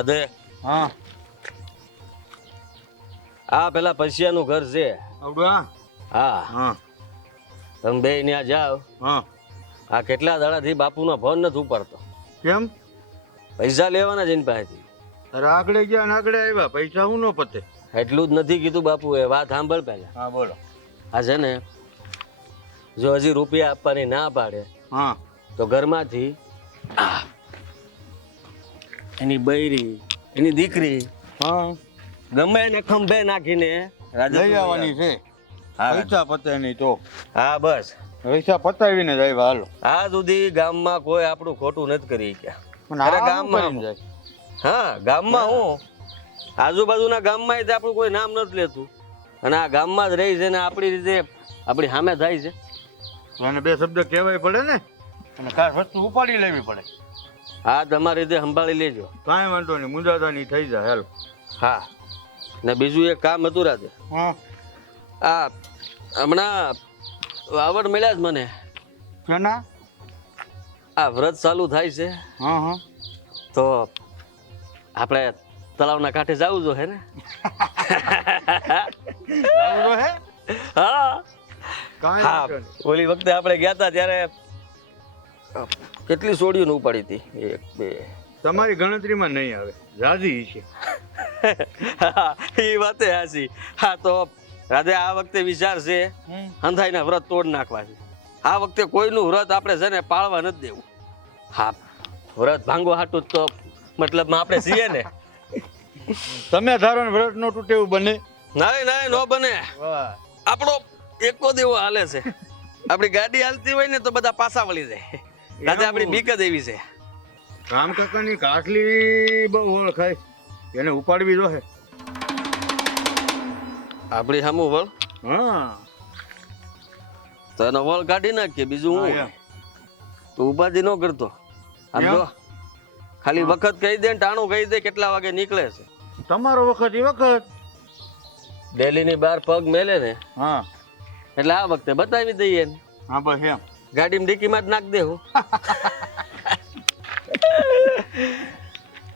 રાધે. હા આ પેલા પૈસિયાનું ઘર છે. આવડું હા હા તમે બે ત્યાં જાઓ. હા આ કેટલા દાડાથી બાપુનો ફોન નથી ઉપાડતો. કેમ પૈસા લેવાના છે એની પાસેથી. અરે આગળ ગયા ને આગળ આવ્યા પૈસા હું ન પતે. એટલું જ નથી કીધું બાપુએ. વાત સાંભળ પહેલા. હા બોલો. આ છે ને જો હજી રૂપિયા આપવાની ના પાડે હા તો ઘરમાંથી એની બૈરી એની દીકરી હા ગમે એને ખંભે નાખીને લઈ આવવાની છે. હા પૈસા પતે નહીં તો હા બસ. પૈસા પતાવીને જ આવ્યા હાલો. આ સુધી ગામમાં કોઈ આપણું ખોટું નથી કરી ગયા. પણ અરે આ ગામમાં શું કરીને હા ગામમાં હું આજુબાજુના ગામમાં આપણું કોઈ નામ નથી લેતું અને આ ગામમાં જ રહી છે ને આપણી રીતે આપણી સામે થાય છે. જાય અને બે શબ્દ કહેવાય પડે ને અને ખાસ વસ્તુ ઉપાડી લેવી પડે. હા તમારી રીતે સંભાળી લેજો. કાંઈ વાંધો નહીં મુંજાદાની થઈ જાય હાલો. હા ને બીજું એક કામ હતું રાતે. હા આ હમણાં આવડ મળ્યા જ મને. કેના આ વ્રત ચાલુ થાય છે હા હા તો આપણે તળાવના કાંઠે જવું જો હે ને. આવડો હે હા કાંઈ હા વાંધો નહીં. ઓલી વખતે આપણે ગયા હતા ત્યારે કેટલી સોડીઓને ઉપાડી હતી. 1 2 તમારી ગણતરીમાં નહીં આવે રાજી છે. એ વાતે હાસી. હા તો રાધે આ વખતે વિચાર છે હંધાઈના વ્રત તોડ નાખવા છે. આ વખતે કોઈનું વ્રત આપણે છે ને પાળવા નથી દેવું. હા વ્રત ભાંગો હાટું તો મતલબમાં આપણે છીએ ને. તમે ધારો ને વ્રત નો તૂટે એવું બને. નહીં નહીં નો બને. વાહ આપણો એકો દેવો હાલે છે. આપણી ગાડી હાલતી હોય ને તો બધા પાછા વળી જાય. રાધે આપણી બીક જ એવી છે. રામ કાકાની કાટલી બહુ ઓળખાય એને ઉપાડવી જોહે. આપણી સામું વળ હા તો એનો વળ કાઢી નાખીએ. બીજું હા, હું એમ. તું ઉપાધિ ન કરતો. આમ એમ? જો ખાલી વખત કહી દે ને ટાણું કહી દે કેટલા વાગે નીકળે છે. તમારો વખત એ વખત. ડેલીની બહાર પગ મેલે ને હા એટલે આ વખતે બતાવી દઈએ ને. હા બસ એમ. ગાડીમાં ડીકીમાં જ નાખ દેવું.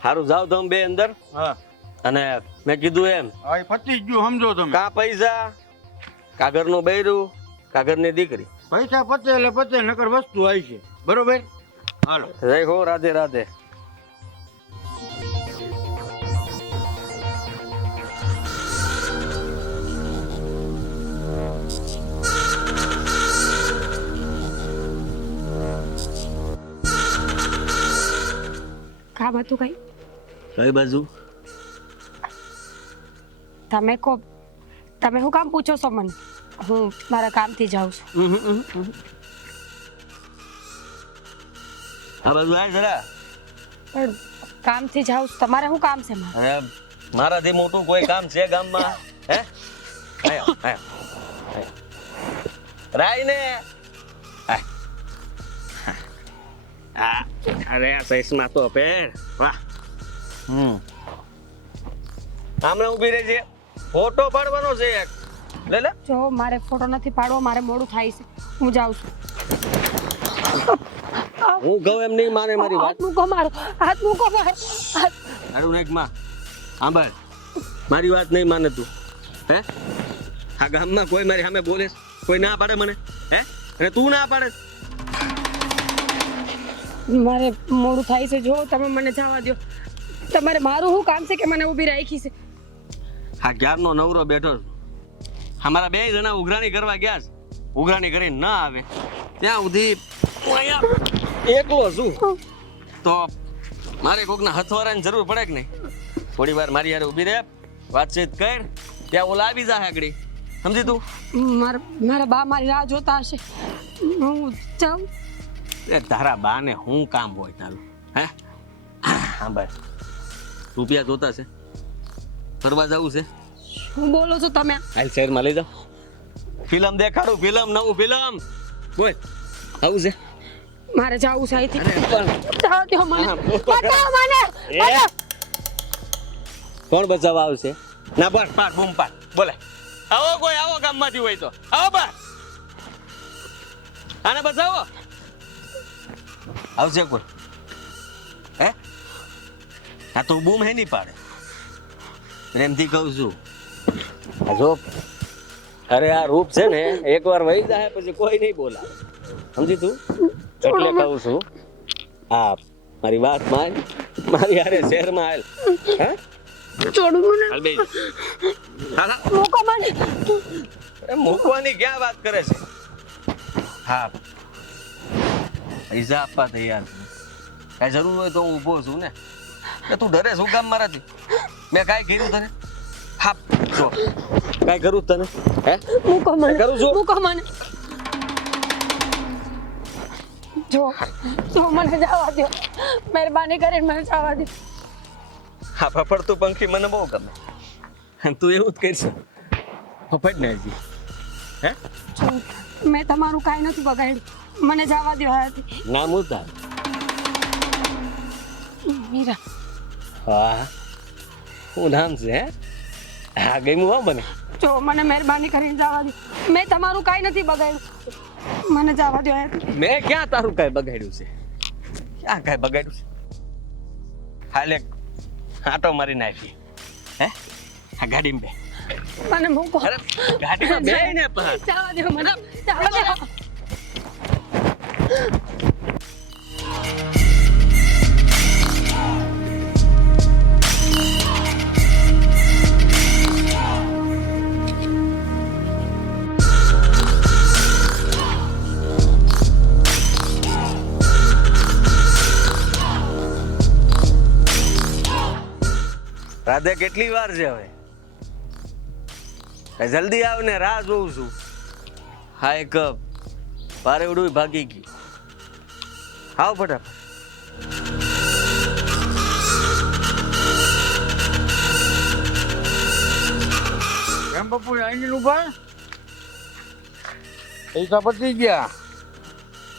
સારું જાવ તમે બે અંદર. હા અને મેં કીધું એમ હા એ પતી જ ગયું સમજો તમે. કા પૈસા કાગળનું બૈરું કાગળની દીકરી. પૈસા પતે એટલે પતે નકર વસ્તુ આવી છે બરોબર. હાલો જય હો રાધે રાધે. કામ હતું કઈ? કઈ બાજુ? તમે કો તમે શું કામ પૂછો છો મને? હું મારા કામથી જાઉં છું. આ બાજુ આય જરા. પણ કામથી જાઉં છું. તમારે શું કામ છે મારે? અરે મારાથી મોટું કોઈ કામ છે ગામમાં? હે આયો આયો રાઈ ને. અરે આ સૈસમાં તો પેર વાહ. આમને ઊભી રહી છે. ફોટો પાડવાનો છે એક. લે લે. જો મારે ફોટો નથી પાડવો. મારે મોડું થાય છે. હું જાઉં છું. હું કહું એમ નહીં માને મારી વાત. હાથ મૂકો મારો. હાથ મૂકો મારો. તારું નાખ માં સાંભળ મારી વાત નહીં માને તું. હે આ ગામમાં કોઈ મારી સામે બોલે કોઈ ના પાડે મને? હે અને તું ના પાડે? મારે મોડું થાય છે. જો તમે મને જવા દો. તમારે મારું શું કામ છે કે મને ઊભી રાખી છે? આ ક્યારનો નવરો બેઠો છું. અમારા 2 જણા ઉઘરાણી કરવા ગયા છે. ઉઘરાણી કરીને ના આવે ત્યાં સુધી હું અહીંયા એકલો છું. તો મારે કોકના હથવારાની જરૂર પડે કે નહીં? થોડી વાર મારી યાર ઊભી રહે વાતચીત કર ત્યાં ઓલા આવી જાય આગળ. સમજી તું? મારા બા મારી રાહ જોતા હશે. હું જાઉં. એ તારા બાને શું કામ હોય તારું? હે હા ભાઈ રૂપિયા જોતા છે ફરવા જવું છે. શું બોલો છો તમે? હાલ શહેરમાં લઈ જાઓ. ફિલ્મ દેખાડું. ફિલ્મ નવું ફિલ્મ બોલ આવું છે. મારે જાવું છે અહીંથી. અરે પણ જાઓ દો મને. બતાવો મને. બતાવો. કોણ બચાવવા આવશે? ના બસ પાડ બૂમ પાડ બોલે. આવો કોઈ આવો ગામમાંથી હોય તો આવો બા આને બચાવો. આવશે કોઈ? હે આ તો બૂમ હે નહીં પાડે, પ્રેમથી કહું છું. આ જો અરે આ રૂપ છે ને એકવાર વહી જાય પછી કોઈ નહીં બોલાવે, સમજી તું? એટલે કહું છું આ મારી વાત માન, મારી હારે શહેરમાં આવેલ. હા છોડું મને. હાલ બેસ. હા હા. મૂકો મને. અરે મૂકવાની ક્યાં વાત કરે છે? હા પૈસા આપવા તૈયાર છું, કઈ જરૂર હોય તો હું ઊભો છું ને. એ તું ડરે શું કામ મારાથી? મેં કાંઈ કર્યું તને? હા જો કાંઈ કરું તને? હે મૂકો મને. કરું છું. મૂકો મને. જો મને જવા દો, મહેરબાની કરીને મને જવા દો. હા ફફડતું પંખી મને બહુ ગમે. તું એવું જ કરીશ, ફફડ ને હજી. હે જો મેં તમારું કાંઈ નથી બગાડ્યું, મને જવા દો હાથી. નામ ઉતાર. મીરા. હા શું નામ છે? હે હા ગમ્યું હો મને. જો મને મહેરબાની કરીને જવા દો, મેં તમારું કાંઈ નથી બગાડ્યું, મને જવા દો હાથી. મેં ક્યાં તારું કાંઈ બગાડ્યું છે? ક્યાં કાંઈ બગાડ્યું છે? હાલે આટો મારી નાખી. હે આ ગાડીમાં બે. મને મૂકો. અરે ગાડીમાં બે ને પણ. જવા દો મને. જવા દો. રાધે કેટલી વાર છે હવે? જલ્દી આવ ને, રાહ જોઉં છું. હા એક પારેવડું ભાગી ગયું. આવ ફટાફટ. કેમ પપ્પુ આઈને ઉભા? પૈસા પતી ગયા,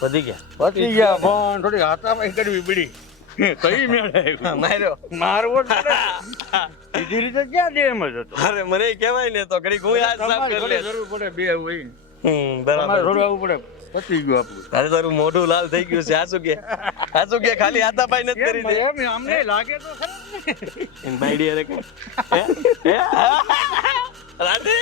વધી ગયા. પતી ગયા પણ થોડી હાથામાં કરવી પડી. કઈ મેળે માર્યો. મારવો જ પડે. સીધી રીતે ક્યાં દે એમ જ હતો. અરે મને કહેવાય ને તો ઘડી હું હાથ સાફ તમારે કરી થોડી લે. જરૂર પડે બે હોય. બરાબર. તમારે થોડું આવવું પડે. પતી ગયું આપણું. તારે તારું મોઢું લાલ થઈ ગયું છે. આ શું કે ખાલી હાથાપાઈ નથી કરી દે. એમ અમને લાગે તો ખરું ને. એમ બાઈડી અરે કે હે? હે? રાધે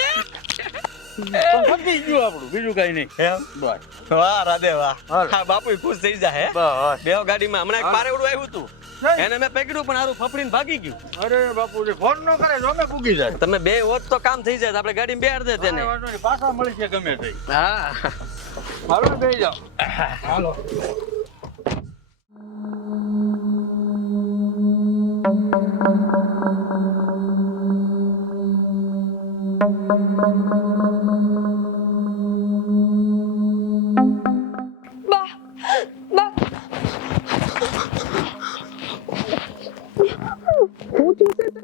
પણ પતી ગયું આપણું, બીજું કઈ નહીં. એમ? બસ વાહ રાધે વાહ. હાલ. હા બાપુ ખુશ થઈ જાય. હે બસ. બેહો ગાડીમાં. હમણાં એક હાલ. પારેવડું આવ્યું હતું, નહીં. એને મેં પકડ્યું પણ હારું ફફડીને ભાગી ગયું. અરે બાપુજી ફોન ન કરે તો અમે પૂગી જાય. તમે બે હોત તો કામ થઈ જાય. આપણે ગાડીમાં બેહાડ દે તેને. કાંઈ વાંધો નહીં, પાછા મળી છે ગમે તે. હા હાલો બેસી જાઓ. હાલો. બા બા હું થયું છે તને?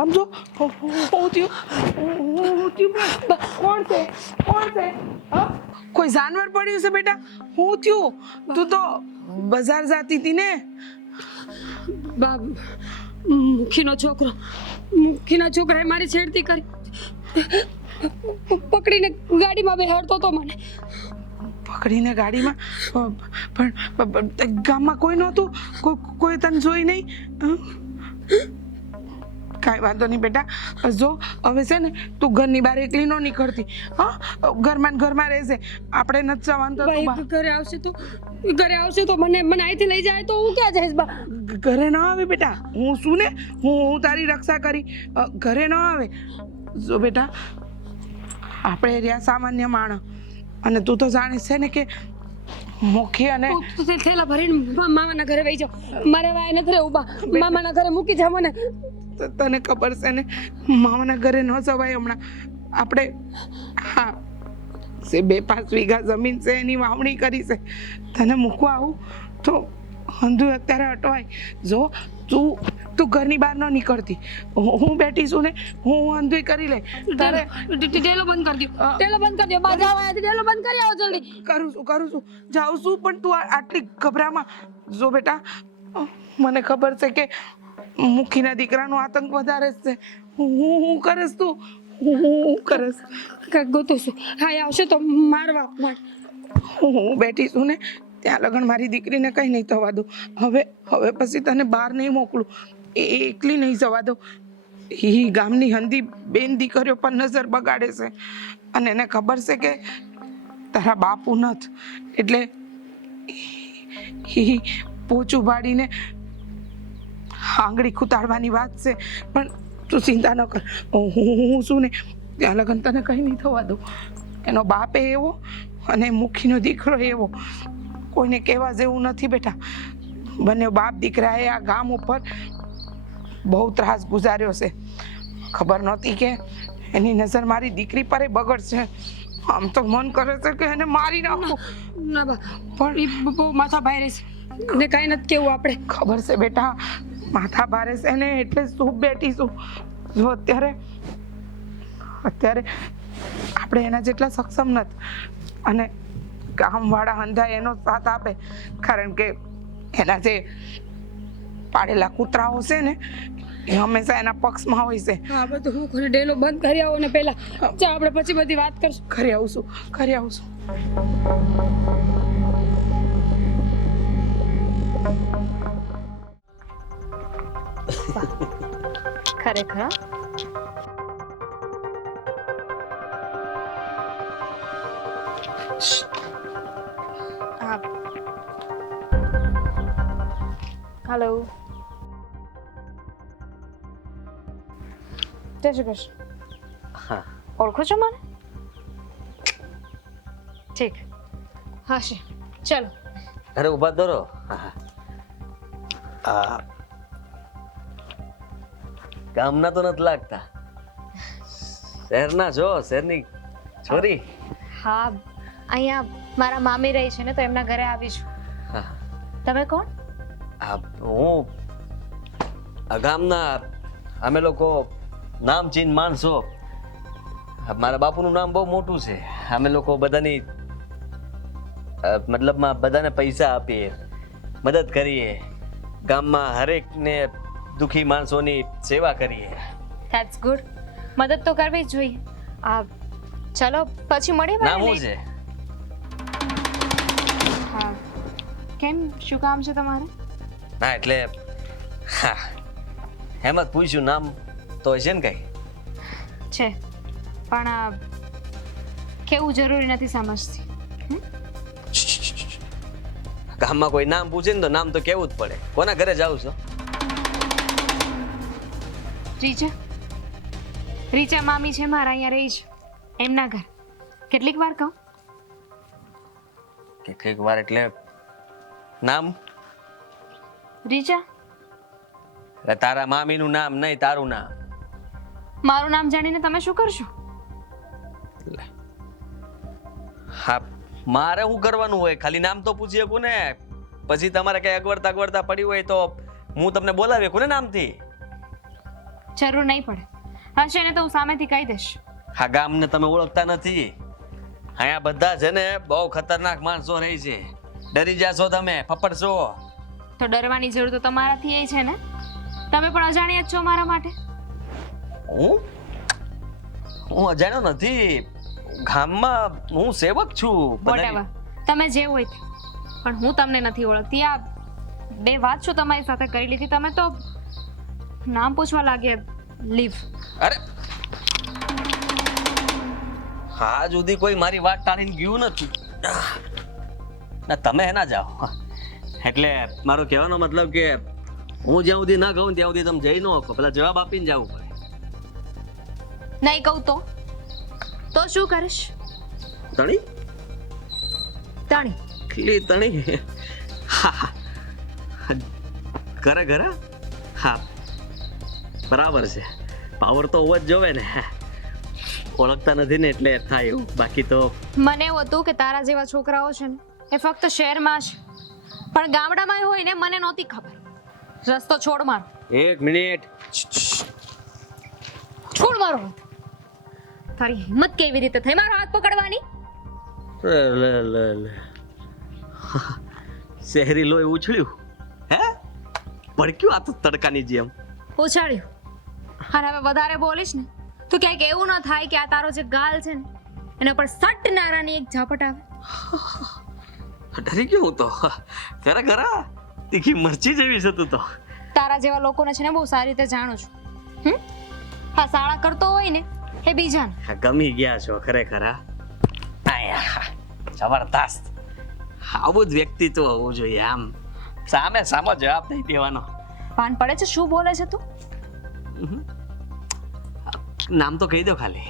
આમ જો હું થયું બા, કોણ છે હા? કોઈ જાનવર પડ્યું છે બેટા? હું થયું? તું તો બજાર જાતી હતી ને? બા મુખીનો છોકરાએ મારી છેડતી કરી, પકડીને ગાડીમાં બેહાડતો હતો મને. પકડીને ગાડીમાં? પણ ગામમાં કોઈ નહોતું? કોઈ તને જોઈ નહીં? કાંઈ વાંધો નહીં બેટા. જો હવે છે ને તું ઘરની બહાર એકલી ન નીકળતી. હા ઘરમાં ને ઘરમાં રહેશે, આપણે નથી જવાનું તો તું બા, બહાર. ઘરે આવશે તો મને અહીંથી લઈ જાય તો હું ક્યાં જઈશ બા? ઘરે ન આવે બેટા, હું શું ને હું તારી રક્ષા કરી. ઘરે ન આવે. જો બેટા આપણે રહ્યા સામાન્ય માણસ, અને તું તો જાણીશ છે ને કે મુખી અને હું તો થેલા ભરીને મામાના ઘરે વહી જાઉં. મારે વાય નથી રહેવું બા, મામાના ઘરે મૂકી જા મને. તને ખબર છે ને મામાના ઘરે ન જવાય હમણાં. આપણે હા છે 2-5 વીઘા જમીન છે, એની વાવણી કરી છે. તને મૂકવા આવું તો હંધુ અત્યારે અટવાય. જો તું ઘરની બહાર ન નીકળતી, હું બેઠી છું ને, હું હંધુય કરી લે. તારે ટેલો બંધ કરી દો, ટેલો બંધ કરી દો બા. જાઓ અહીંયાથી, ટેલો બંધ કરી આવો જલ્દી. કરું છું જાઉં છું, પણ તું આટલી ગભરામાં. જો બેટા મને ખબર છે કે મુખીના દીકરાનો આતંક વધારે જ છે. હું કરસ તું હું કરસ કાંઈક ગોતું છું. હા એ આવશે તો મારવા. હું બેઠી છું ને, ત્યાં લગન મારી દીકરીને કંઈ નહીં થવા દો. હવે પછી તને બહાર નહીં મોકલું. એ એકલી નહીં જવા દો. એ ગામની હંધી બેન દીકરીઓ પર નજર બગાડે છે અને એને ખબર છે કે તારા બાપુ નથી, એટલે એ પોચું પાડીને આંગળી ખૂતાડવાની વાત છે. પણ તું ચિંતા ન કર, હું શું ને ત્યાં લગન તને કંઈ નહીં થવા દઉં. એનો બાપ એવો અને મુખીનો દીકરો એવો, કોઈને કહેવા જેવું નથી બેટા. બંને બાપ દીકરાએ આ ગામ ઉપર બહુ ત્રાસ ગુજાર્યો છે. ખબર નહોતી કે એની નજર મારી દીકરી પર બગડશે. આમ તો મન કરે છે કે એને મારી નાખું. ના બા, પણ એ બહુ માથા ભારે છે ને કાંઈ નથી કેવું આપણે. ખબર છે બેટા, માથા ભારે છે ને એટલે શું બેઠીશું. જો અત્યારે આપણે એના જેટલા સક્ષમ નથી અને ગામવાળા હંધા એનો સાથ આપે, કારણ કે એના જે પાડેલા કૂતરાઓ છે ને એ હંમેશા એના પક્ષમાં હોય છે. હા બધું હું ઘરે ડેલો બંધ કરી આવો ને પહેલા ચા આપણે પછી બધી વાત કરશું. ઘરે આવશું. ખરેખર હા? હા. હેલો. જય શ્રી કૃષ્ણ. હા ઓળખો છો મને? ઠીક હશે, ચલો. અરે ઊભા તો રહો. આ ગામના તો નથી લાગતા, શહેરના છો, શહેરની છોરી. હા, અહીંયા મારા મામી રહી છે ને તો એમના ઘરે આવી છું. હા, તમે કોણ? હું આ ગામના, અમે લોકો નામચીન માણસો. મારા બાપુનું નામ બહુ મોટું છે. અમે લોકો બધાની મતલબમાં બધાને પૈસા આપીએ, મદદ કરીએ, ગામમાં હરેકને દુખી માણસોની સેવા કરીએ. That's good. મદદ તો કરવી જ જોઈએ. ચલો પછી મળીએ. નામ શું છે? હા, કેમ, શું કામ છે તમારે? ના એટલે હા એમ જ પૂછ્યું. નામ તો હશે ને કઈ? છે પણ કેવું જરૂરી નથી સમજતી. ગામમાં કોઈ નામ પૂછે ને તો નામ તો કેવું જ પડે. કોના ઘરે જાવ છો? રીચા મામી છે મારા, અહીંયા રહી છે, એમના ઘર. કેટલીક વાર કહું? કેટલીક વાર એટલે નામ? રીચા. એટલે તારા મામીનું નામ નહીં, તારું નામ. મારું નામ જાણીને તમે શું કરશો? હા, મારે શું કરવાનું હોય? ખાલી નામ તો પૂછી શકું ને. પછી તમારે કઈ અગવડતા પડી હોય તો હું તમને બોલાવી શકું ને નામથી. જરૂર નહીં પડે. હશે ને તો હું સામેથી કહી દઈશ. હા, ગામને તમે ઓળખતા નથી. અહીંયા બધા છે ને બહુ ખતરનાક માણસો રહી છે. ડરી જાશો તમે, ફફડશો. તો ડરવાની જરૂર તો તમારાથી એ છે ને. તમે પણ અજાણ્યા જ છો મારા માટે. હું અજાણ્યો નથી. ગામમાં હું સેવક છું. વોટેવર, તમે જે હોય તે. પણ હું તમને નથી ઓળખતી. આ બે વાત શું તમારી સાથે કરી લીધી તમે તો નામ પૂછવા લાગ્યા. લીવ. અરે હા, સુધી કોઈ મારી વાત ટાળીને ગયું નથી. ના, તમે એના જાઓ. એટલે મારો કહેવાનો મતલબ કે હું જ્યાં સુધી ના કહું ત્યાં સુધી તમે જઈ ન શકો. પેલા જવાબ આપીને જવું પડે. નહીં કહું તો શું કરીશ? તણી તણી હા, ઘરે હા, બરાબર છે. પાવર તો હોવો જ જોવે ને. ઓળખતા નથી ને એટલે થાય એવું. બાકી તો મને એવું હતું કે તારા જેવા છોકરાઓ છે ને એ ફક્ત શહેરમાં છે, પણ ગામડામાં હોય ને મને નહોતી ખબર. રસ્તો છોડ મારો. એક મિનિટ. છોડ મારો. તારી હિંમત કેવી રીતે થઈ મારો હાથ પકડવાની? શહેરી લોહી ઉછળ્યું. હે, ભડક્યું આ તો તડકાની જેમ. ઉછાળ્યું. અને હવે વધારે બોલીશ ને તો ક્યાંક એવું ન થાય કે આ તારો જે ગાલ છે ને એના પર સટ નારાની એક ઝાપટ આવે. ડરી ગયો હું તો. ખરા ખરા તીખી મરચી જેવી છે તું તો. તારા જેવા લોકોને છે ને બહુ સારી રીતે જાણું છું. હા, શાળા કરતો હોય ને એ બીજાને. ગમી ગયા છો ખરેખર. આયા જબરદસ્ત. આવું જ વ્યક્તિત્વ હોવું જોઈએ. આમ સામે સામો જવાબ દઈ દેવાનો. ભાન પડે છે શું બોલે છે તું? નામ તો કહી દો ખાલી.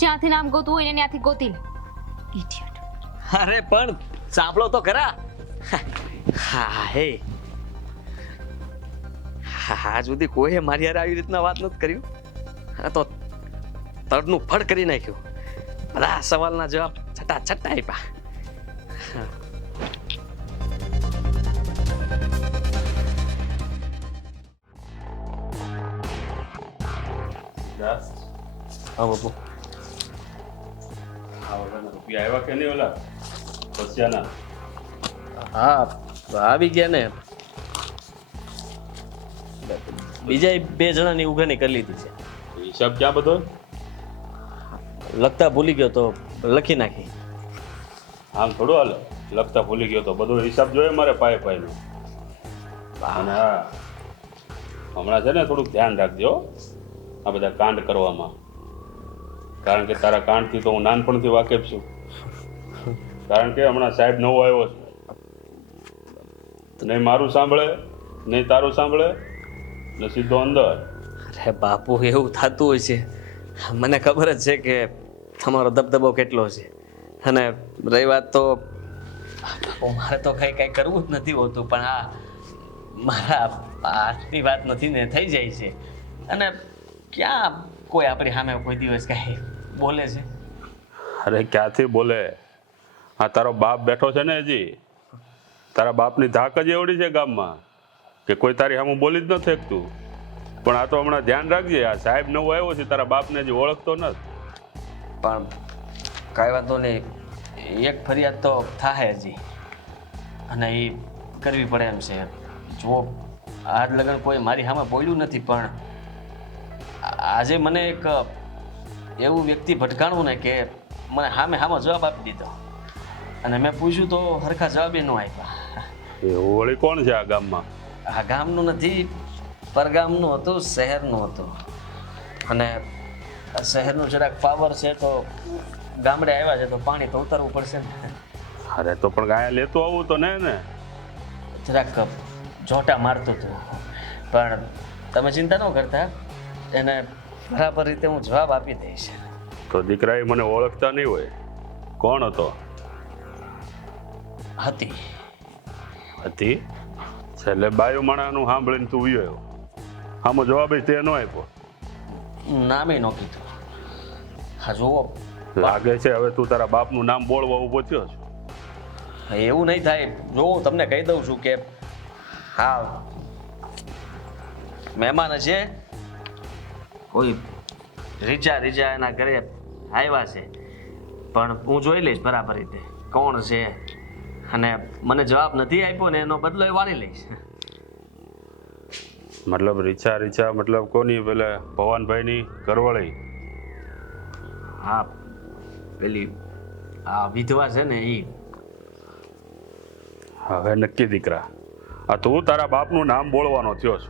જ્યાંથી નામ ગોતું હોય ને ત્યાંથી ગોતી લે. ઇડિયટ. અરે પણ સાંભળો તો ખરા. હા હે હા સુધી કોઈ મારી યાર આવી રીતના વાત નથી કર્યું. હા તો તડનું ફળ કરી નાખ્યું. બધા સવાલના જવાબ છટા છટા આપ્યા. હા બાપુ. રૂપિયા આવ્યા કે નહીં ઓલા પસ્યાના? હા આવી ગયા ને. બીજા 2 જણાની ઉઘરાણી કરી લીધી છે. હિસાબ ક્યાં બધો? લખતા ભૂલી ગયો તો લખી નાખી. આમ થોડું હાલે, લખતા ભૂલી ગયો તો બધો હિસાબ જોઈએ મારે પાય પાયનો. અને હા, હમણાં છે ને થોડુંક ધ્યાન રાખજો આ બધા કાંડ કરવામાં, કારણ કે તારા કાંડથી તો હું નાનપણથી વાકેફ છું. કારણ કે હમણાં સાહેબ નવો આવ્યો છે, નહીં મારું સાંભળે નહીં તારું સાંભળે ને સીધો અંદર. અરે બાપુ એવું થતું હોય છે. મને ખબર જ છે કે તમારો દબદબો કેટલો છે. અને રહી વાત તો બાપુ મારે તો કંઈ કરવું જ નથી હોતું, પણ આ મારા હાથની વાત નથી ને થઈ જાય છે. અને ક્યાં કોઈ આપણી સામે કોઈ દિવસ કાંઈ બોલે છે? અરે ક્યાંથી બોલે? આ તારો બાપ બેઠો છે ને હજી, તારા બાપની ધાક જ એવડી છે ગામમાં કે કોઈ તારી સામે બોલી જ ન શકતું. પણ આ તો હમણાં ધ્યાન રાખજે, આ સાહેબ નવો આવ્યો છે, તારા બાપને હજી ઓળખતો નથી. પણ કાંઈ વાંધો નહીં, એક ફરિયાદ તો થાય હજી, અને એ કરવી પડે એમ છે. જો આજ લગન કોઈ મારી સામે બોલ્યું નથી, પણ આજે મને એક એવું વ્યક્તિ ભટકાણું ને કે મને સામે જવાબ આપી દીધો, અને મેં પૂછ્યું તો હરખા જવાબે ન આપ્યા. એવું વળી કોણ છે આ ગામમાં? આ ગામનું નથી, પરગામનું હતું, શહેરનું હતું. અને શહેરનું જરાક પાવર છે તો ગામડે આવ્યા છે તો પાણી તો ઉતરવું પડશે ને. અરે તો પણ ગાયા લેતો આવું તો ને જરાક જોટા મારતું હતું, પણ તમે ચિંતા ન કરતા, એને બરાબર રીતે હું જવાબ આપી દઈશ. તો દીકરાએ મને ઓળખતા નહીં હોય, કોણ હતો? હતી હતી છેલ્લે બાયુ માણાનું સાંભળીને તું વિયો, આમાં જવાબ તે ન આપ્યો, નામે ન કીધું. હા જુઓ, લાગે છે હવે તું તારા બાપનું નામ બોલવા ઊભો થયો છે. એવું નહીં થાય. જો હું તમને કહી દઉં છું કે હા મહેમાન છે, કોઈ રીચા એના ઘરે આવ્યા છે, પણ હું જોઈ લઈશ બરાબર રીતે કોણ છે, અને મને જવાબ નથી આપ્યો ને એનો બદલો વાળી લઈશ. મતલબ રીચા મતલબ કોની? પેલા ભવાનભાઈની ઘરવાળી? હા પેલી આ વિધવા છે ને એ. હવે નક્કી દીકરા, આ તું તારા બાપનું નામ બોલવાનો થયો છે.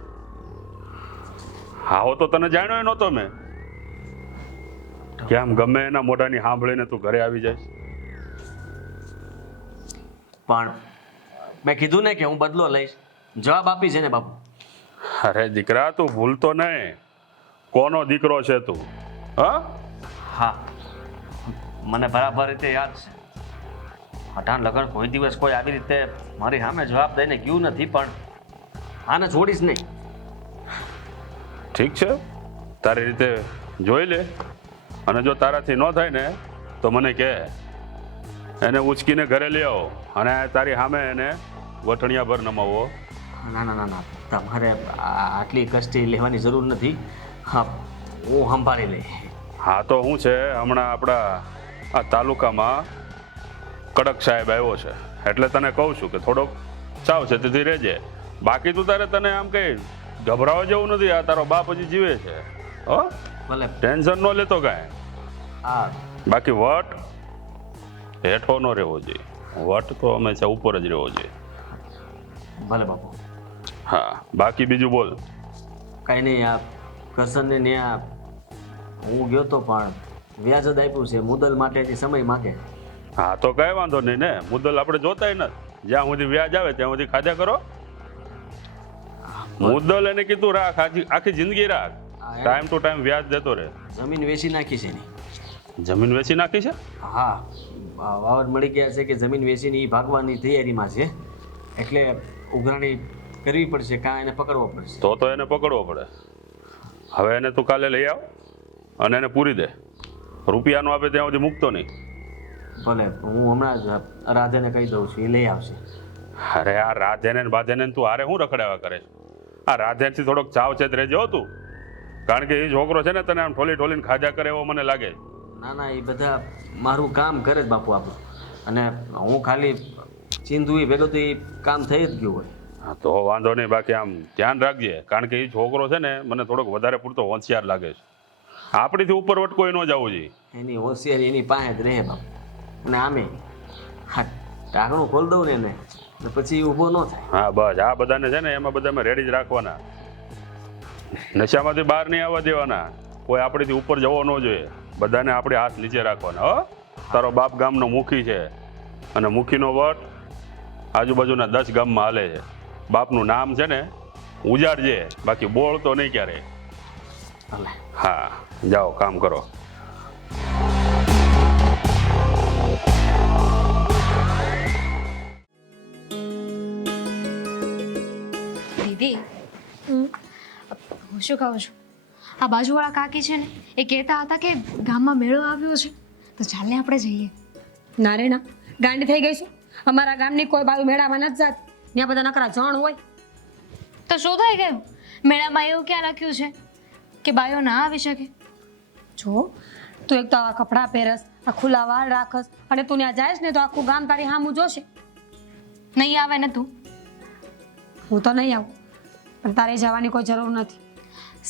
આવો તો તને જાણ્યો નહોતો મેં કે આમ ગમે એના મોઢાની સાંભળીને તું ઘરે આવી જાય. પણ મેં કીધું ને કે હું બદલો લઈશ, જવાબ આપી છે ને બાપુ. અરે દીકરા તું ભૂલતો નહીં, કોનો દીકરો છે તું? હા મને બરાબર રીતે યાદ છે. અઢાણ લગન કોઈ દિવસ કોઈ આવી રીતે મારી સામે જવાબ દઈને ગયું નથી, પણ આને છોડીશ નહીં. ઠીક છે, તારી રીતે જોઈ લે, અને જો તારાથી ન થાય ને તો મને કહે, એને ઉચકીને ઘરે લઈ આવો અને તારી સામે એને વટણિયા ભર નમાવો. ના તમારે આટલી કષ્ટી લેવાની જરૂર નથી. હા હું સંભાળી લઈ. હા તો શું છે, હમણાં આપણા આ તાલુકામાં કડક સાહેબ આવ્યો છે, એટલે તને કહું છું કે થોડોક સાવચેતીથી રહેજે. બાકી તું તને આમ કંઈ ગભરાવા જેવું નથી. આ તારો બાપ હજી જીવે છે, હો ભલે ટેન્શન ન લેતો કાંઈ. હા બાકી વટ હેઠો ન રહેવો જોઈએ, વટ તો હંમેશા ઉપર જ રહેવો જોઈએ. ભલે બાપુ. હા, બાકી બીજું બોલ. કાંઈ નહીં, આ કરશનને ને આ હું ગયો તો પણ વ્યાજ જ આપ્યું છે, મુદલ માટે હજી સમય માગે. હા તો કઈ વાંધો નહીં ને, મુદ્દલ આપણે જોતાય નથી. જ્યાં સુધી વ્યાજ આવે ત્યાં સુધી ખાધા કરો. મુદ્દલ એને કીધું રાખ, આખી જિંદગી રાખ, ટાઈમ ટુ ટાઈમ વ્યાજ દેતો રહે. જમીન વેચી નાખી છે એની. જમીન વેચી નાખી છે? હા, વાવડ મળી ગયા છે કે જમીન વેચીને એ ભાગવાની તૈયારીમાં છે, એટલે ઉઘરાણી કરવી પડશે, કાં એને પકડવો પડશે. તો એને પકડવો પડે. હવે એને તું કાલે લઈ આવ અને એને પૂરી દે. રૂપિયાનો આપે ત્યાં સુધી મૂકતો નહીં. ભલે, હું હમણાં જ રાધાને કહી દઉં છું, એ લઈ આવશે. અરે આ રાધેને ને બાધેને તું હારે શું રખડાવા કરે છે? આ રાધેનથી થોડોક ચાવચેત રહેજો તું, કારણ કે એ છોકરો છે ને તને આમ ઠોલી ઠોલીને ખાધા કરે એવો મને લાગે. ના ના, એ બધા મારું કામ કરે જ બાપુ આપણું, અને હું ખાલી ચિંધુ એ ભેગો તો એ કામ થઈ જ ગયું હોય. હા તો વાંધો નહીં, બાકી આમ ધ્યાન રાખજે, કારણ કે એ છોકરો છે ને મને થોડોક વધારે પૂરતો હોશિયાર લાગે છે. આપણીથી ઉપર વટકોઈ ન જવું જોઈએ. એની હોશિયારી એની પાસે જ રહે બાપુ. અને આમે હા, ઢાંકણું ખોલ દઉં ને એને તો પછી ઊભો ન થાય. હા બસ, આ બધાને છે ને એમાં બધામાં રેડી જ રાખવાના, નશામાંથી બહાર નહીં આવવા દેવાના, કોઈ આપણીથી ઉપર જવો ન જોઈએ, બધાને આપણે હાથ નીચે રાખવાના. હો, તારો બાપ ગામનો મુખી છે અને મુખીનો વટ આજુબાજુના 10 ગામમાં હાલે છે. બાપનું નામ છે ને ઉજાડજે, બાકી બોલતો નહીં ક્યારે. ભલે. હા, જાઓ કામ કરો. દીદી, હું શું કહું છું, આ બાજુવાળા કાકી છે ને એ કહેતા હતા કે ગામમાં મેળો આવ્યો છે, તો ચાલને આપણે જઈએ. ના રે ના, ગાંડી થઈ ગઈ છું. અમારા ગામની કોઈ બાજુ મેળામાં નથી જાતી, ત્યાં બધા નકરા જણ હોય. તો શું થઈ ગયું? મેળામાં એવું ક્યાં લખ્યું છે કે બાયો ના આવી શકે? જો તું એક તો આવા કપડાં પહેરસ, આ ખુલ્લા વાળ રાખસ, અને તું ત્યાં જાય ને તો આખું ગામ તારી સામું જોશે. નહીં આવે ને તું? હું તો નહીં આવું, પણ તારે જવાની કોઈ જરૂર નથી.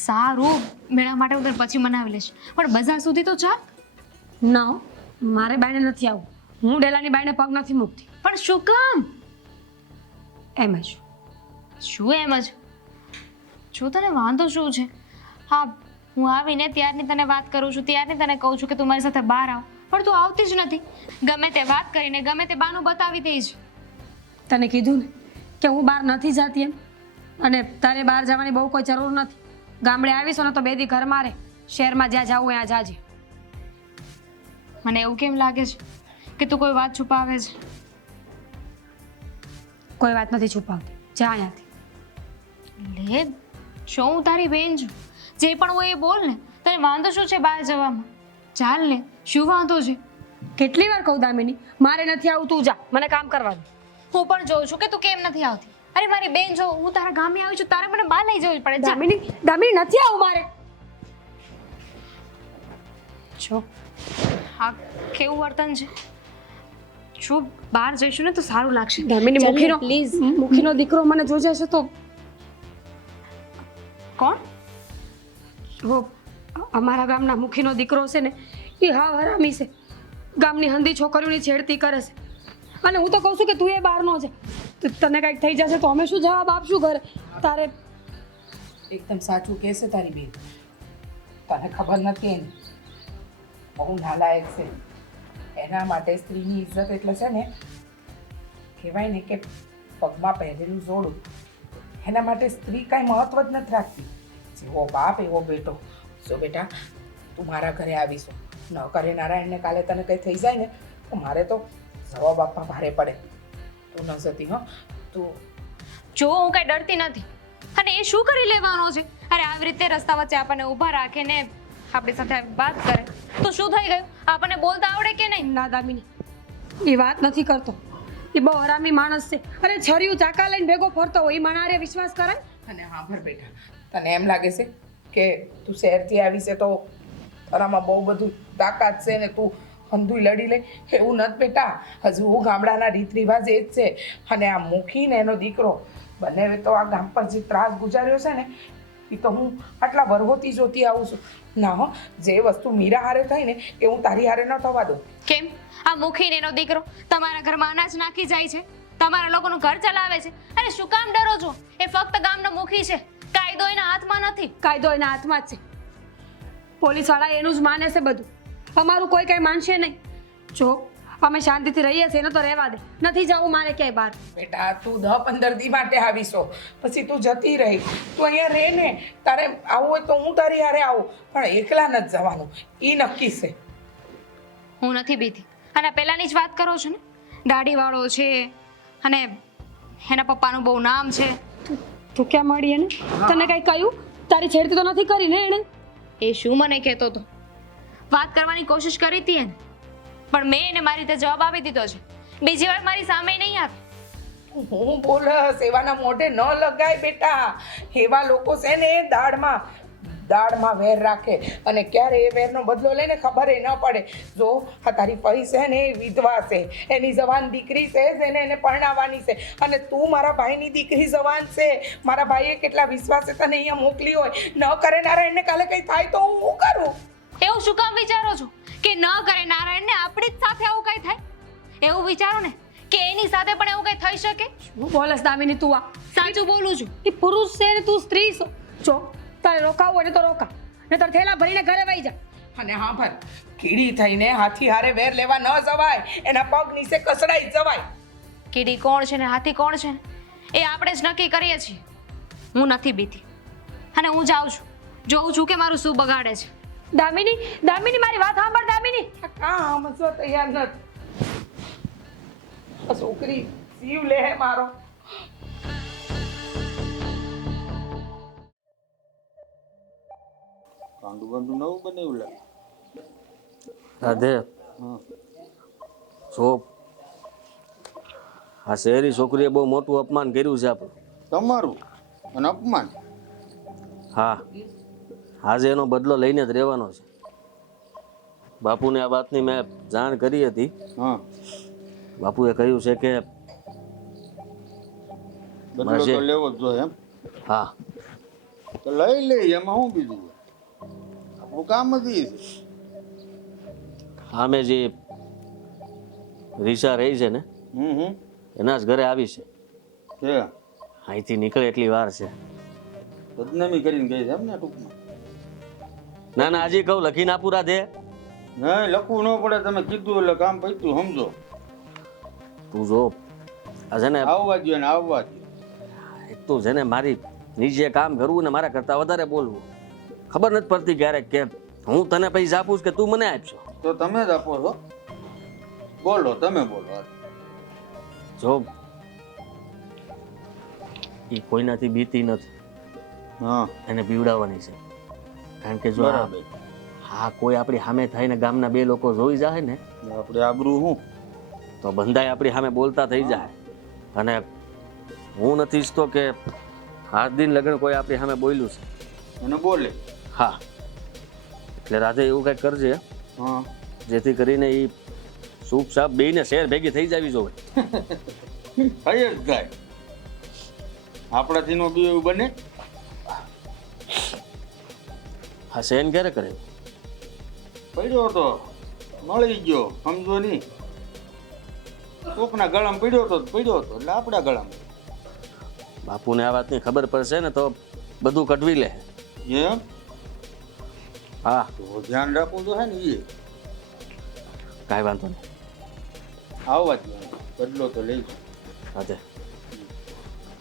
સારું, મેળા માટે હું તને પછી મનાવી લઈશ, પણ બજાર સુધી તો ચાલ. ના હો, મારે બાયને નથી આવું. હું ડેલાની બાયને પગ નથી મૂકતી. પણ શું કામ? એમ જ. શું એમ જ? જો તને વાંધો શું છે? હા, હું આવીને ત્યારની તને વાત કરું છું, ત્યારની તને કહું છું કે તું મારી સાથે બહાર આવ, પણ તું આવતી જ નથી. ગમે તે વાત કરીને ગમે તે બાનું બતાવી દે છે. તને કીધું ને કે હું બહાર નથી જતી એમ, અને તારે બહાર જવાની બહુ કોઈ જરૂર નથી. ગામડે આવીશો ને તો 2 દી ઘરમાં રહે, શહેરમાં જ્યાં જાવું ત્યાં જાજે. મને એવું કેમ લાગે છે કે તું કોઈ વાત છુપાવે છે? કોઈ વાત નથી છુપાવતી, જા અહીંયાથી. લે, શું હું તારી બેન છું? જે પણ હોય એ બોલ ને. તને વાંધો શું છે બહાર જવામાં? ચાલ ને, શું વાંધો છે? કેટલી વાર કહું દામિની, મારે નથી આવું, તું જા, મને કામ કરવા દે. હું પણ જોઉં છું કે તું કેમ નથી આવતી. અરે મારી બેન, જો હું તારા ગામે આવી છું, તારે મને બહાર લઈ જવી પડે. જા. દામિની નથી આવું મારે. જો હા, કેવું વર્તન છે? શું બહાર જઈશું ને તો સારું લાગશે. દામિની, ચાલ ને, મુખીનો please. મુખીનો દીકરો મને જોજે છે તો. કોણ? જો અમારા ગામના મુખીનો દીકરો છે ને, એ હાવ હરામી છે. ગામની હંધી છોકરીઓની છેડતી કરે છે, અને હું તો કહું છું કે તું એ બહારનો છે. તો તને કંઈક થઈ જશે તો અમે શું જવાબ આપશું ઘરે? તારે એકદમ સાચું કહેશે તારી બેન. તને ખબર નથી એની બહુ નાલાયક છે. એના માટે સ્ત્રીની ઇજ્જત એટલે છે ને, કહેવાય ને કે પગમાં પહેરેલું જોડું. એના માટે સ્ત્રી કાંઈ મહત્વ જ નથી રાખતી. જેવો બાપ એવો બેટો. જો બેટા, તું મારા ઘરે આવીશું, ન કરે નારાયણને કાલે તને કંઈ થઈ જાય ને તો મારે તો જવાબ આપવા ભારે પડે. તું ન જતી હો. તું જો હું કઈ ડરતી નથી, અને એ શું કરી લેવાનો છે? અરે આવી રીતે રસ્તા વચ્ચે આપણને ઊભા રાખે ને આપણી સાથે વાત કરે તો શું થઈ ગયું? આપણને બોલતા આવડે કે નહીં? ના દામિની, એ વાત નથી કરતો. એ બહુ હરામી માણસ છે. અરે છરિયું ચાકા લઈને ભેગો ફરતો હોય, એ માણારે વિશ્વાસ કરાય? અને હા ભર બેટા, તને એમ લાગે છે કે તું શહેરથી આવી છે તો તારામાં બહુ બધું તાકાત છે ને તું હંધુય લડી લે? એવું નથી બેટા. હજુ ગામડાના રીત રિવાજ એ જ છે. અને આ મુખી ને એનો દીકરો બંને તો આ ગામ પર જે ત્રાસ ગુજાર્યો છે ને એ તો હું આટલા વર્ષોથી જોતી આવું છું. ના હો, જે વસ્તુ મીરા હારે થઈ ને એ હું તારી હારે ન થવા દઉં. કેમ આ મુખીને એનો દીકરો તમારા ઘરમાં અનાજ નાખી જાય છે, તમારા લોકોનું ઘર ચલાવે છે, અને શું કામ ડરો છો? એ ફક્ત ગામનો મુખી છે, કાયદો એના હાથમાં નથી. કાયદો એના હાથમાં જ છે. પોલીસવાળા એનું જ માને છે બધું, અમારું કોઈ કંઈ માનશે નહીં. જો અમે શાંતિથી રહીએ છીએ એને તો રહેવા દે, નથી જવું મારે ક્યાંય બહાર. બેટા તું 10-15 દી માટે આવીશો, પછી તું જતી રહી. તું અહીંયા રહે ને, તારે આવું હોય તો હું તારી હારે આવું, પણ એકલા નથી જવાનું, એ નક્કી છે. હું નથી બીતી. અને પહેલાની જ વાત કરો છો ને, દાઢીવાળો છે અને એના પપ્પાનું બહુ નામ છે. તું ક્યાં મળી એને? તને કંઈ કહ્યું? તારી છેડતી તો નથી કરી ને એણે? એ શું મને કહેતો હતો? વાત કરવાની કોશિશ કરી હતી એને, પણ મેં એને મારી રીતે જવાબ આપી દીધો છે. બીજી વાર મારી સામે નહીં આવે. હું બોલસ, એવાના મોઢે ન લગાય બેટા. એવા લોકો છે ને દાળમાં વેર રાખે, અને ક્યારે એ વેરનો બદલો લઈને ખબર ન પડે. જો આ તારી પરી છે ને એ વિધવા છે, એની જવાન દીકરી છે જેને એને પરણાવવાની છે, અને તું મારા ભાઈની દીકરી જવાન છે. મારા ભાઈએ કેટલા વિશ્વાસે તને અહીંયા મોકલી હોય, ન કરે નારાયણને કાલે કંઈ થાય તો હું શું કરું? એવું શું કામ વિચારો છો કે ન કરે નારાયણને આપણી જ સાથે આવું કંઈ થાય? એવું વિચારો ને કે એની સાથે પણ એવું કંઈ થઈ શકે. હું બોલસ દામિની, તું આ સાચું બોલું છું. એ પુરુષ છે ને તું સ્ત્રી છો. જો તારે રોકાવું હોય ને તો રોકા, ને તારે થેલા ભરીને ઘરે વહી જા. અને હા ભાઈ, કીડી થઈને હાથી હારે વેર લેવા ન જવાય, એના પગ નીચે કસડાઈ જવાય. કીડી કોણ છે ને હાથી કોણ છે ને એ આપણે જ નક્કી કરીએ છીએ. હું નથી બીતી અને હું જાઉં છું, જોઉં છું કે મારું શું બગાડે છે. દામિની મારી વાત સાંભળ. દામિની કાં સમજવા તૈયાર નથી. આ છોકરી જીવ લે હે મારો. કાંદુ બાંદુ નવું બનાવ્યું લાગે. રાધે, હા. જો આ શહેરી છોકરીએ બહુ મોટું અપમાન કર્યું છે આપણું. તમારું અને અપમાન. હા, આજે એનો બદલો લઈને જ રહેવાનો છે. બાપુને આ વાતની મેં જાણ કરી હતી. હા, બાપુએ કહ્યું છે કે બદલો તો લેવો જ જોઈએ એમ. હા, તો લઈ લે, એમાં શું બીજું? આપણું કામ જ ઈ છે. સામે જે રીસા રહી છે ને એના જ ઘરે આવી છે. છે અહીંથી નીકળે એટલી વાર છે. બદનામી કરીને ગઈ છે એમ ને ટૂંકમાં. ના ના, હજી કહું લખીને આપું રાધે. નહીં, લખવું ન પડે, તમે કીધું એટલે કામ પત્યું, સમજો. તું જો આ છે ને આવવા જોઈએ ને આવવા જોઈએ. એક તો છે ને મારી નીચે કામ કરવું ને મારા કરતાં વધારે બોલવું. ખબર નથી પડતી ક્યારેક કે હું તને પૈસા આપું કે તું મને આપશો. તો તમે જ આપો છો. બોલો, તમે બોલો. જો એ કોઈનાથી બીતી નથી, હા, એને બીવડાવવાની છે. કારણ કે જો બરાબર. હા કોઈ આપણી સામે થઈને ગામના બે લોકો જોઈ જાય ને આપણે આબરૂ શું? તો બંધાય આપણી સામે બોલતા થઈ જાય. અને હું નથી ઈચ્છતો કે આજ દિન લગ્ન કોઈ આપણી સામે બોલ્યું છે. અને બોલે. હા, એટલે રાધે એવું કંઈક કરજે હા, જેથી કરીને એ સૂપ સાપ બેયને શેર ભેગી થઈ જાવી જોવે. થઈ જ જાય. આપણાથી નો બી એવું બને. હા, શેન ક્યારે કરે? પડ્યો તો મળી ગયો, સમજો નહીં. કોકના ગળામાં પડ્યો તો એટલે આપણા ગળામાં. બાપુને આ વાતની ખબર પડશે ને તો બધું કઢવી લે. એમ? હા, તો ધ્યાન રાખવું તો હે ને એ. કાંઈ વાંધો નહીં. આવવા જ બદલો તો લઈશું. રાધે.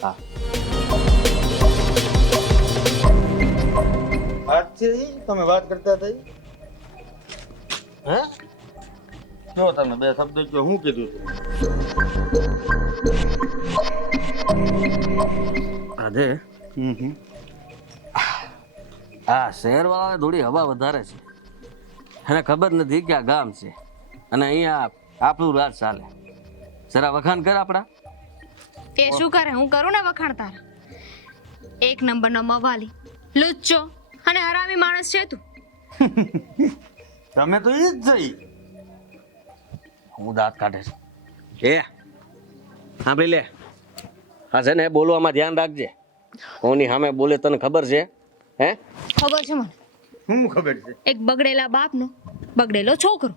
હા, આજથી તમે વાત કરતા થઈ. હે? જો તમે બે શબ્દ કહો, શું કીધું હતું? રાધે, આ શહેરવાળાને થોડી હવા વધારે છે. એને ખબર નથી કે આ ગામ છે અને અહીંયા આપણું રાજ ચાલે. જરા વખાણ કર આપણા. એ શું કરે? હું કરું ને વખાણ તારા. એક નંબરનો મવાલી, લુચ્ચો અને હરામી માણસ છે તું. તમે તો એ જ જઈ. હું દાંત કાઢે છે. એ હા ભાઈ લે, હા છે ને બોલવામાં ધ્યાન રાખજે. કોની સામે બોલે તને ખબર છે? હે ખબર છે મને શું ખબર છે? એક બગડેલા બાપનો બગડેલો છોકરો.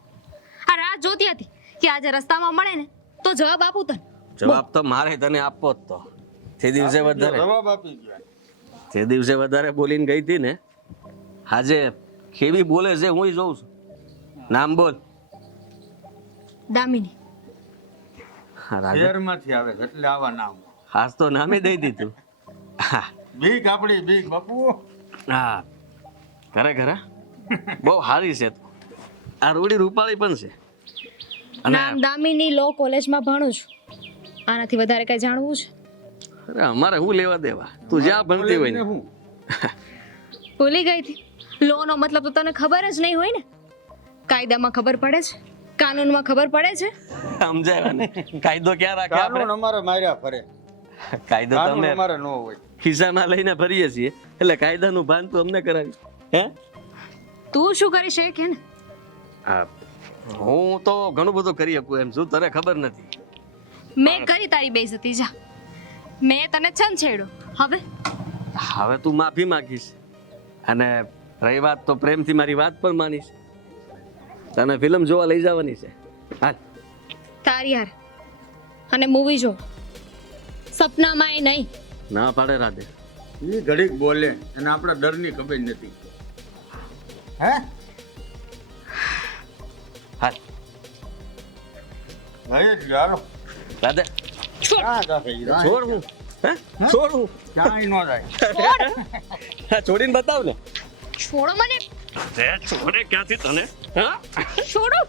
આ રાહ જોતી હતી કે આજે રસ્તામાં મળે ને તો જવાબ આપું તને. જવાબ તો મારે તને આપવો જ તો. તે દિવસે વધારે જવાબ આપી ગયા. તે દિવસે વધારે બોલીને ગઈ હતી ને, આજે કેવી બોલે છે હું જોઉં છું. નામ બોલ. દામિની. હા, રાજા. શહેરમાંથી આવે છે એટલે આવા નામ. હાસ તો નામે દઈ દીધું. હા બીક આપણી બીક બાપુ. હા, ખરેખર હા. બહુ સારી છે તું. આ રૂડી રૂપાળી પણ છે. અને નામ દામિની લો કોલેજમાં ભણું છું. આનાથી વધારે કઈ જાણવું છે? અરે અમારે શું લેવા દેવા, તું જ્યાં ભણતી હોય ને. હું ભૂલી ગઈ હતી. લો નો મતલબ તો તને ખબર જ નહીં હોય ને. કાયદામાં ખબર પડે છે, કાનૂનમાં ખબર પડે છે. સમજાવ્યા ને, કાયદો ક્યાં રાખે કાનૂન આપણે? અમારે માર્યા ફરે. કાયદો કાનૂન તમને અમારે ન હોય. ખિસ્સામાં લઈને ફરીએ છીએ, એટલે કાયદાનું ભાન તું અમને કરાવી. હે તું શું કરી શકે કે ને? હા, હું તો ઘણું બધું કરી શકું એમ છું, તને ખબર નથી. મેં કરી તારી બેઇજ્જતી જા. મેં તને છંછેડ્યો. હવે તું માફી માંગીશ, અને રહી વાત તો પ્રેમથી મારી વાત પણ માનીશ. તને ફિલ્મ જોવા લઈ જવાની છે. હાલ. તારી યાર અને મૂવી જો, સપનામાં એ નહીં. ના પાડે રાધે. એ ઘડીક બોલે અને આપણા ડરની ખબર નથી. હે હાલ ભાઈ જ હાલો. રાધે ક્યાં જાશે ઈ? છોડ હું. હે છોડ હું. ક્યાંય ન જાય. હા, છોડીને બતાવ ને. છોડો મને. તે છોડે ક્યાંથી તને? હા છોડો.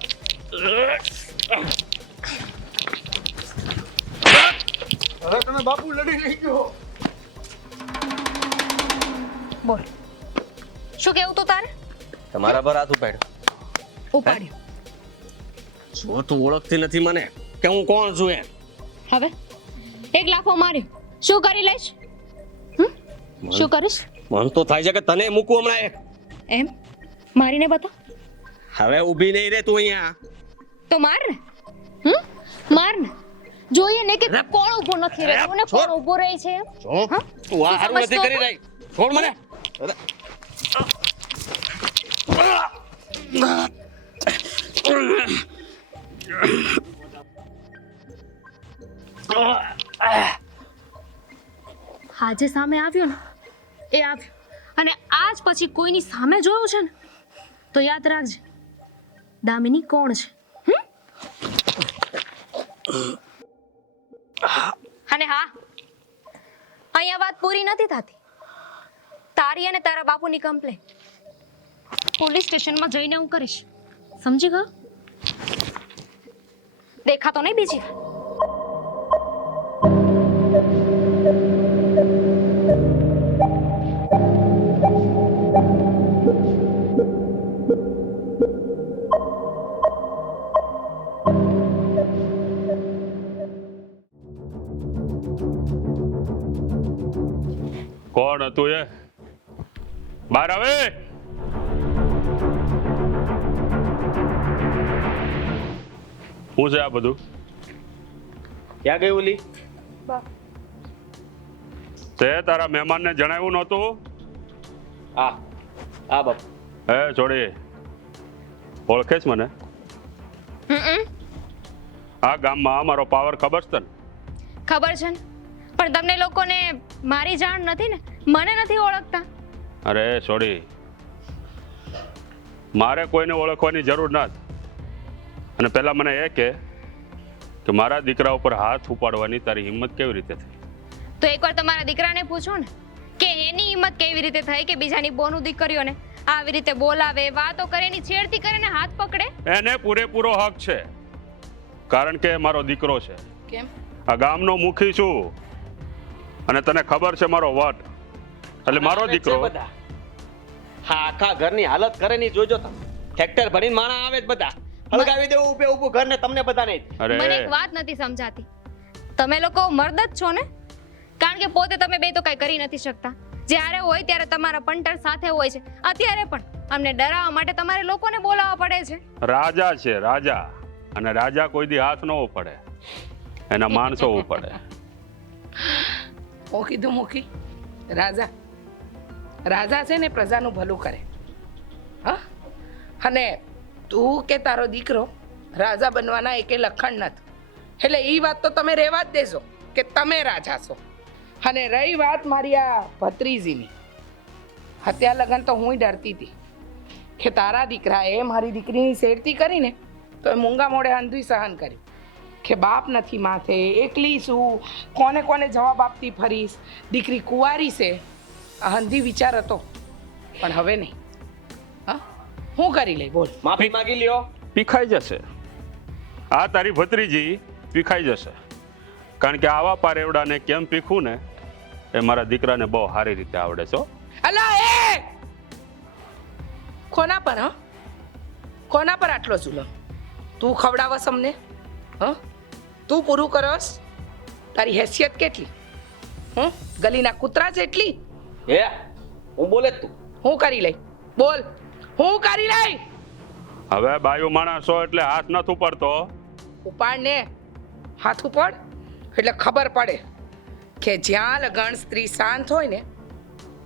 હવે તમે બાપુ લડી લઈ ગયો. બોલ, શું કેવું તું તારે? તમારા પર હાથ ઉપાડ્યો. ઉપાડ્યો. જો તું ઓળખતી નથી મને કે હું કોણ છું એમ. હવે એક લાફો માર્યો, શું કરી લઈશ? શું કરીશ? મન તો થાય છે કે તને મૂકું હમણાં એક. એમ મારીને બતા. હવે ઊભી નહીં રે તું અહીંયા. તો માર ને. માર ને. જોઈએ ને કે કોણ ઊભો નથી રહેતું ને કોણ ઊભો રહે છે. જો હા? તું આ હારું નથી કરી રહી. છોડ મને. આજે સામે આવ્યો ને એ આવ્યો, અને આજ પછી કોઈની સામે જોયું છે ને તો યાદ રાખજે દામિની કોણ છે. અને હા, અહીંયા વાત પૂરી નથી થતી. તારી અને તારા બાપુની કમ્પ્લેન પોલીસ સ્ટેશનમાં જઈને હું કરીશ. સમજી ગયો? દેખાતો નહીં બીજી વાર. કોણ હતું એ? બહાર આવે. શું છે આ બધું? ક્યાં ગઈ ઓલી? તે તારા મહેમાનને જણાવ્યું નહોતું? આ આ બાપ. હે છોડી, ઓળખે છે મને? આ ગામમાં મારો પાવર ખબર છે તને? ખબર છે ને, પણ તમને લોકોને મારી જાણ નથી ને, મને નથી ઓળખતા. અરે છોડી, મારે કોઈને ઓળખવાની જરૂર નથી. અને પહેલા મને એ કે મારા દીકરા ઉપર હાથ ઉપાડવાની તારી હિંમત કેવી રીતે થઈ? તો એકવાર તમારા દીકરાને પૂછો ને કે એની હિંમત કેવી રીતે થઈ કે બીજાની બોનું દીકરીઓને આવી રીતે બોલાવે, વાતો કરે, એની છેડતી કરે ને હાથ પકડે. એને પૂરેપૂરો હક છે, કારણ કે મારો દીકરો છે. કેમ? આ ગામનો મુખી છું, અને તને ખબર છે મારો વટ, એટલે મારો દીકરો. હા, આખા ઘરની હાલત કરે ની જોજો તમે. ટ્રેક્ટર ભરીને માણા આવે જ બધા. હલગાવી દેવું ઊભે ઊભું ઘર ને તમને બધાને. અરે મને એક વાત નથી સમજાતી. તમે લોકો મર્દ જ છો ને? કારણ કે પોતે તમે બે તો કઈ કરી નથી શકતા. જ્યારે હોય ત્યારે તમારા પંટર સાથે હોય છે. અત્યારે પણ અમને ડરાવવા માટે તમારે લોકોને બોલાવવા પડે છે. રાજા છે રાજા, અને રાજા કોઈ દી હાથ ન ઉપાડે, એના માણસો ઉપાડે. હું કીધું મૂકી રાજા, રાજા છે ને પ્રજાનું ભલું કરે. હા, અને તું કે તારો દીકરો રાજા બનવાના એકે લખણ નથી. એટલે એ વાત તો તમે રહેવા જ દેજો કે તમે રાજા છો. અને રહી વાત મારી આ ભત્રીજીની, હત્યા લગન તો હું ડરતી હતી કે તારા દીકરાએ મારી દીકરીની શેરતી કરીને તો એ મૂંગા મોઢે અંધું સહન કર્યું કે બાપ નથી માથે, એકલી છું, કોને કોને જવાબ આપતી ફરીશ, દીકરી કુંવારી છે. આ હંધી વિચાર હતો, પણ હવે નહીં. હા, હું કરી લઈ બોલ. માફી માંગી લ્યો. પીખાઈ જશે. આ તારી ભત્રીજી પીખાઈ જશે. કારણ કે આવા પારેવડાને કેમ પીખું ને એ મારા દીકરાને બહુ સારી રીતે આવડે છે. અલા એ કોના પર? હા, કોના પર આટલો જુલમ? તું ખવડાવસ અમને? હા, તું પૂરું કરસ? તારી હેસિયત કેટલી? ગલીના કૂતરા જેટલી? હે હું બોલે તું? હું કરી લઈ બોલ, હું કરી લઈ? હવે બાયુ માણસો એટલે હાથ નથી ઉપાડતો. ઉપાડ ને હાથ ઉપાડ, એટલે ખબર પડે કે જ્યાં લગન સ્ત્રી શાંત હોય ને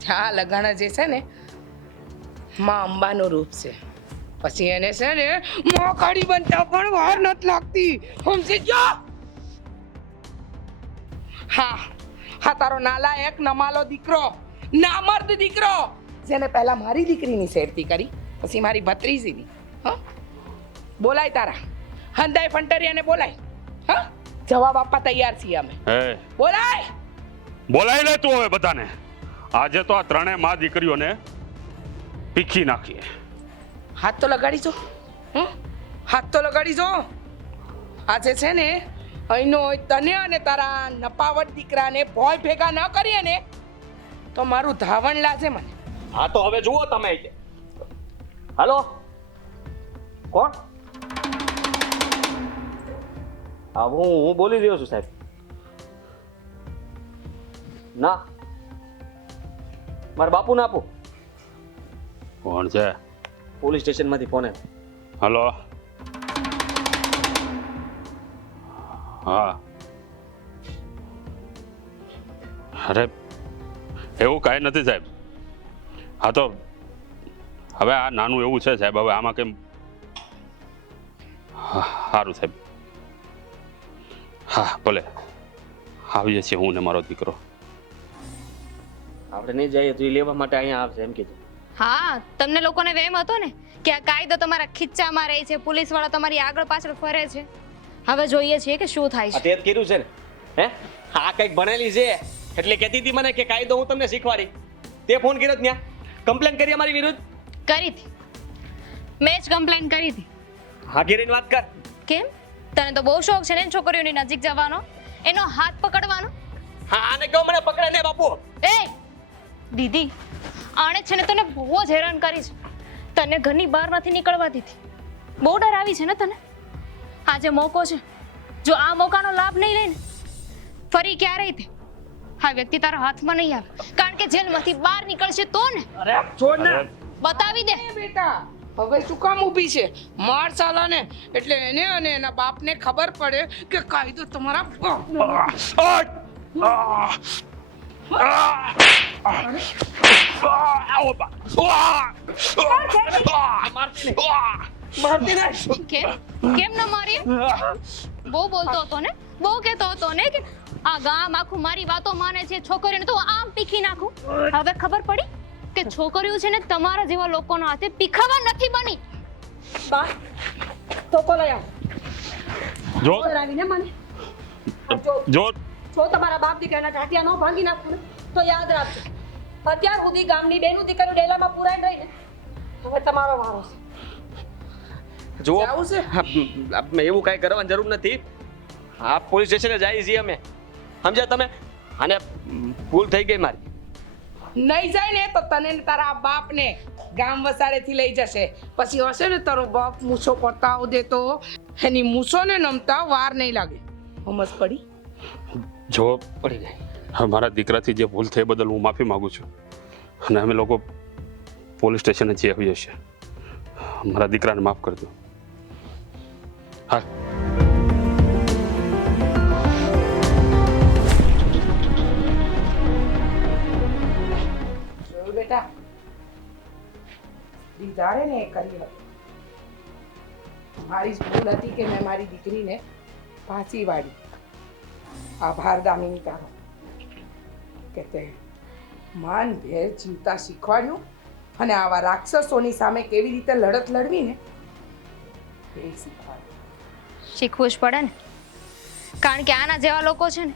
ત્યાં લગન જે છે ને માં અંબાનું રૂપ છે. પછી એને છે ને મોકાડી બનતા પણ વાર નથી લાગતી, સમજી ગયો? હા હા, તારો નાલાયક નમાલો દીકરો, નામર્દ દીકરો, જેને પહેલા મારી દીકરીની શેરતી કરી પછી મારી ભત્રીજીની. હા, બોલાય તારા હંદાય ફંટરિયાને બોલાય. હા, જવાબ આપવા તૈયાર છીએ અમે. હે બોલાય. બોલાવી લે તું હવે બધાને. આજે તો આ ત્રણેય માં દીકરીઓને પીખી નાખીએ. હાથ તો લગાડી જો. હાથ તો લગાડી જો. આજે છે ને અહીંનો તને અને તારા નપાવટ દીકરાને ભોય ભેગા ન કરીએ ને તો મારું ધાવણ લાજે મને. હા તો હવે જુઓ તમે. હાલો, કોણ? હા, હું બોલી રહ્યો છું સાહેબ. ના, મારા બાપુ ના આપું. કોણ છે? પોલીસ સ્ટેશન માંથી ફોન આવ્યો. હલો. હા, અરે એવું કાંઈ નથી સાહેબ. હા તો હવે આ નાનું એવું છે સાહેબ, હવે આમાં કેમ? સારું સાહેબ. હા ભલે, આવીએ છીએ હું ને મારો દીકરો. આપણે નહીં જઈએ તો એ લેવા માટે અહીંયા આવશે એમ કીધું. હા, તમને લોકોને વહેમ હતો ને કે આ કાયદો તમારા ખીચ્ચામાં રહે છે, પોલીસ વાળા તમારી આગળ પાછળ ફરે છે. હવે જોઈએ છીએ કે શું થાય આ છે. તે જ કીધું છે ને? હે, હા કંઈક ભણેલી છે એટલે કહેતી હતી મને કે કાયદો હું તમને શીખવાડી. તે ફોન કર્યો ત્યાં કમ્પ્લેન કરી અમારી વિરુદ્ધ? કરી હતી, મેં જ કમ્પ્લેન કરી હતી. હા, ઘેરીને વાત કર. કેમ? તને તો બહુ શોખ છે ને છોકરીઓની નજીક જવાનો, એનો હાથ પકડવાનો. હા, આને કહો મને પકડે ને બાપુ. એ દીદી, આણે છે ને તને બહુ જ હેરાન કરી છે. તને ઘરની બહાર નથી નીકળવા દીધી. બહુ ડર આવી છે ને તને. આજે મોકો છે, જો આ મોકાનો લાભ નહીં લઈને ફરી ક્યારેય તે હા વ્યક્તિ તારા હાથમાં નહીં આવે. કારણ કે જેલમાંથી બહાર નીકળશે તો ને. અરે છોડ ને. બતાવી દે. એ બેટા હવે શું કામ ઊભી છે? માર ચાલાને એટલે એને અને એના બાપને ખબર પડે કે કાયદો તમારા બાપનો મારતી નહીં. કેમ ન મારી? બહુ બોલતો હતો ને, બહુ કહેતો હતો ને કે આ ગામ આખું મારી વાતો માને છે, છોકરીઓને તો આમ પીખી નાખું. હવે ખબર પડી કે છોકરીઓ છે ને તમારા જેવા લોકોના હાથે પીખાવા નથી બની. બા તો કોલો આવ. જો બોલાવીને મને જો જો તમારા બાપ દીકરાના ટાટિયા ન ભાંગી નાખો ને તો યાદ રાખજો, અત્યાર સુધી ગામની બેનું દીકરીઓ ડેલામાં પુરાઈને રહીને હવે તમારો વારો છે. જુઓ, જાવું છે? આપણે એવું કાંઈ કરવાની જરૂર નથી. હા, પોલીસ સ્ટેશને જઈએ છીએ અમે. સમજ્યા તમે? અને ભૂલ થઈ ગઈ મારી. નહીં જાય ને તો તને ને તારા બાપને ગામ વસાડેથી લઈ જશે. પછી હશે ને તારો બાપ મૂછો પડતા આવદે તો એની મૂછોને નમતા વાર નહીં લાગે. સમજ પડી? જો પડી ગઈ. મારા દીકરાથી જે ભૂલ થઈ બદલ હું માફી માંગુ છું. અને અમે લોકો પોલીસ સ્ટેશને જઈ આવીએ છીએ. મારા દીકરાને માફ કરજો. હા. બેટા દીધારે ને એ કરી હતી. મારી જ ભૂલ હતી કે મેં મારી દીકરીને ફાંસી વાળી. આભાર દામિની તારો કે તે માન ભેર જીવતા શીખવાડ્યું અને આવા રાક્ષસોની સામે કેવી રીતે લડત લડવી ને એ શીખવાડ્યું. શીખવું જ પડે ને, કારણ કે આના જેવા લોકો છે ને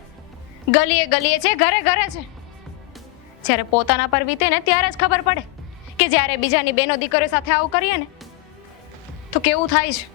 ગલીએ ગલીએ છે, ઘરે ઘરે છે. જ્યારે પોતાના પર વીતે ને ત્યારે જ ખબર પડે કે જ્યારે બીજાની બેનો દીકરીઓ સાથે આવું કરીએ ને તો કેવું થાય છે.